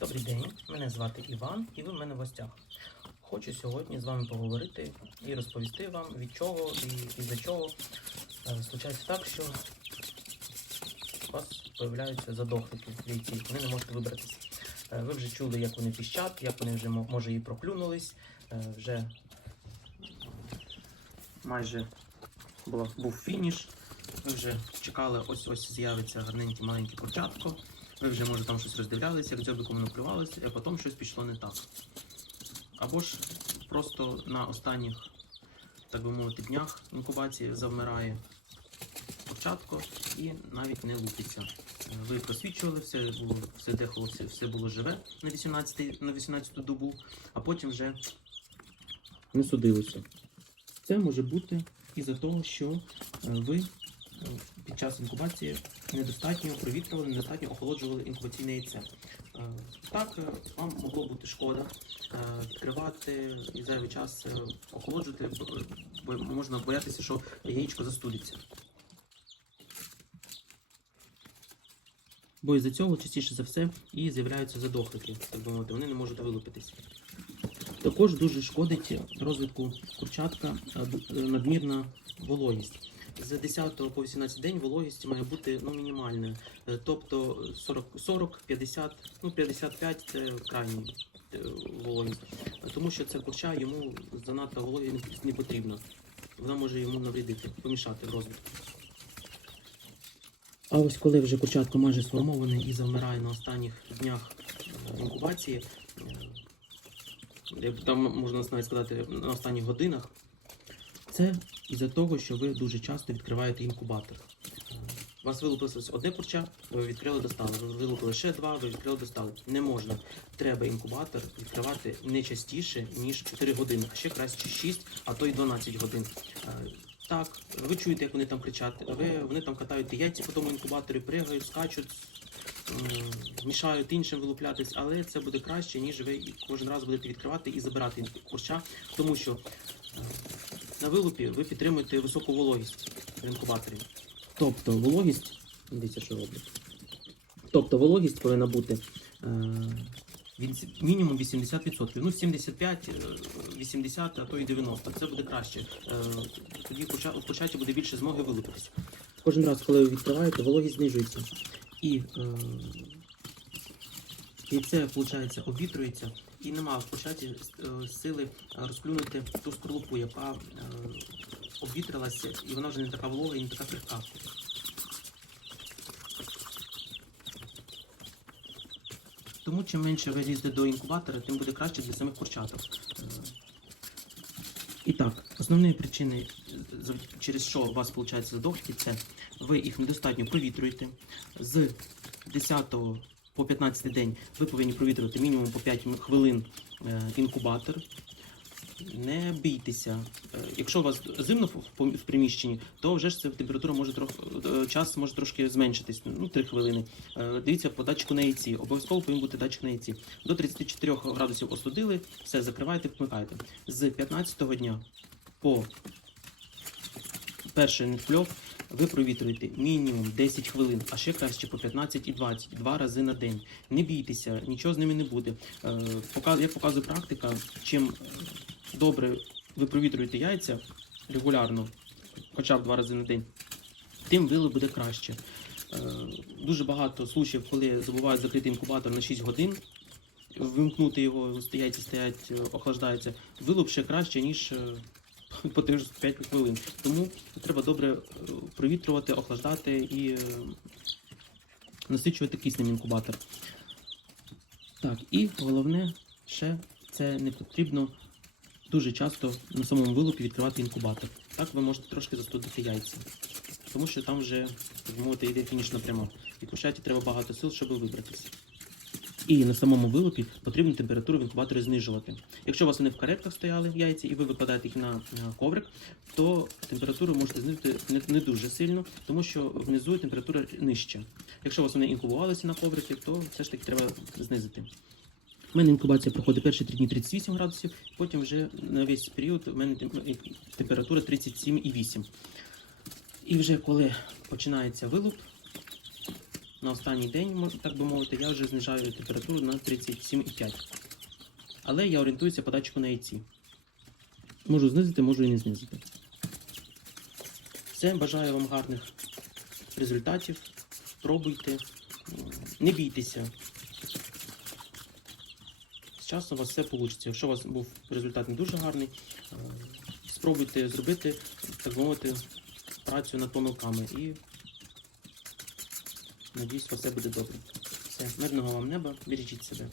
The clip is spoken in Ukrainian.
Добрий день, мене звати Іван, і ви в мене в гостях. Хочу сьогодні з вами поговорити і розповісти вам, від чого і із-за чого е, случається так, що у вас з'являються задохлики яйці, вони не можете вибратися. Е, Ви вже чули, як вони піщать, як вони вже мо- може і проклюнулись, е, вже майже був фініш. Ви вже чекали, ось ось з'явиться гарненьке маленьке курчатко. Ви вже може там щось роздивлялися, як дзьобиком воно плювалося, а потім щось пішло не так. Або ж просто на останніх, так би мовити, днях інкубації завмирає курчатко і навіть не лупиться. Ви просвічували, все було, все дихало, все, все було живе на 18, на 18 добу, а потім вже не судилося. Це може бути із-за того, що е, ви під час інкубації недостатньо провітрювали, недостатньо охолоджували інкубаційне яйце. Так, е, вам могло бути шкода е, відкривати і зайвий час е, охолоджувати, бо- можна боятися, що яєчко застудиться. Бо із-за цього частіше за все і з'являються задохлики, так би мовити, вони не можуть вилупитись. Також дуже шкодить розвитку курчатка надмірна вологість. З 10 по 18 день вологість має бути ну, мінімальною. Е, Тобто 40, 40, 50, ну 55 це крайній е, вологість. Тому що це курча йому занадто вологі не, потрібно. Вона може йому навредити, помішати в розвитку. А ось коли вже курчатко майже сформоване і завмирає на останніх днях е, інкубації, там можна навіть сказати на останніх годинах, це із-за того, що ви дуже часто відкриваєте інкубатор. Е, У вас вилупилося одне курча, ви відкрили, достали. Ви вилупили ще два, ви відкрили, достали. Не можна. Треба інкубатор відкривати не частіше, ніж 4 години, а ще краще 6, а то й 12 годин. Е, Так, ви чуєте, як вони там кричать, ви, вони там катають яйця по тому інкубаторі, пригають, скачуть, мішають іншим вилуплятись, але це буде краще, ніж ви кожен раз будете відкривати і забирати курча, тому що е, на вилупі ви підтримуєте високу вологість в інкубаторі. Тобто вологість, дивіться, що роблять. Тобто вологість повинна бути е, мінімум 80%. Ну, 75, е, 80, а то і 90. Це буде краще. Е, Тоді у курчаті буде більше змоги вилупитись. Кожен раз, коли ви відкриваєте, вологість знижується. І е, яйце, виходить, обвітрюється, і нема в курчаті е, сили е, розклюнути ту скорлупу, яка е, обвітрилася, і вона вже не така волога і не така крихка. Тому чим менше ви лізете до інкубатора, тим буде краще для самих курчаток. І так, основні причини, через що у вас виходить задохлики, це ви їх недостатньо провітрюєте. З 10 по 15 день ви повинні провітрювати мінімум по 5 хвилин е, інкубатор. Не бійтеся. Е, Якщо у вас зимно в, приміщенні, то вже ж ця температура може трохи час може трошки зменшитись, ну 3 хвилини. Е, Дивіться по датчику на яйці. Обов'язково повинен бути датчик на яйці. До 34 градусів остудили, все закриваєте, вмикаєте. З 15 дня по перший нетфльов ви провітрюєте мінімум 10 хвилин, а ще краще по 15 і 20, два рази на день. Не бійтеся, нічого з ними не буде. Е, Як показує практика, чим е, добре ви провітрюєте яйця регулярно, хоча б два рази на день, тим вилу буде краще. Е, Дуже багато случаїв, коли забувають закрити інкубатор на 6 годин, вимкнути його, яйця стоять, охлаждаються, вилуп ще краще, ніж по тих же 5 хвилин. Тому треба добре е, провітрювати, охлаждати і е, насичувати киснем інкубатор. Так, і головне ще це не потрібно дуже часто на самому вилупі відкривати інкубатор. Так ви можете трошки застудити яйця. Тому що там вже, так мовити, йде фінішна пряма. І курчаті треба багато сил, щоб вибратися. І на самому вилупі потрібно температуру в інкубаторі знижувати. Якщо у вас вони в каретках стояли яйця і ви викладаєте їх на, коврик, то температуру можете знизити не дуже сильно, тому що внизу температура нижча. Якщо у вас вони інкубувалися на коврики, то все ж таки треба знизити. У мене інкубація проходить перші 3 дні 38 градусів, потім вже на весь період у мене температура 37,8. І вже коли починається вилуп, на останній день, так би мовити, я вже знижаю температуру на 37,5. Але я орієнтуюся по датчику на яйці. Можу знизити, можу і не знизити. Все, бажаю вам гарних результатів. Пробуйте, не бійтеся. З часом у вас все вийде. Якщо у вас був результат не дуже гарний, е, спробуйте зробити, так би мовити, працю над помилками і надіюсь, все буде добре. Все, мирного вам неба, бережіть себе.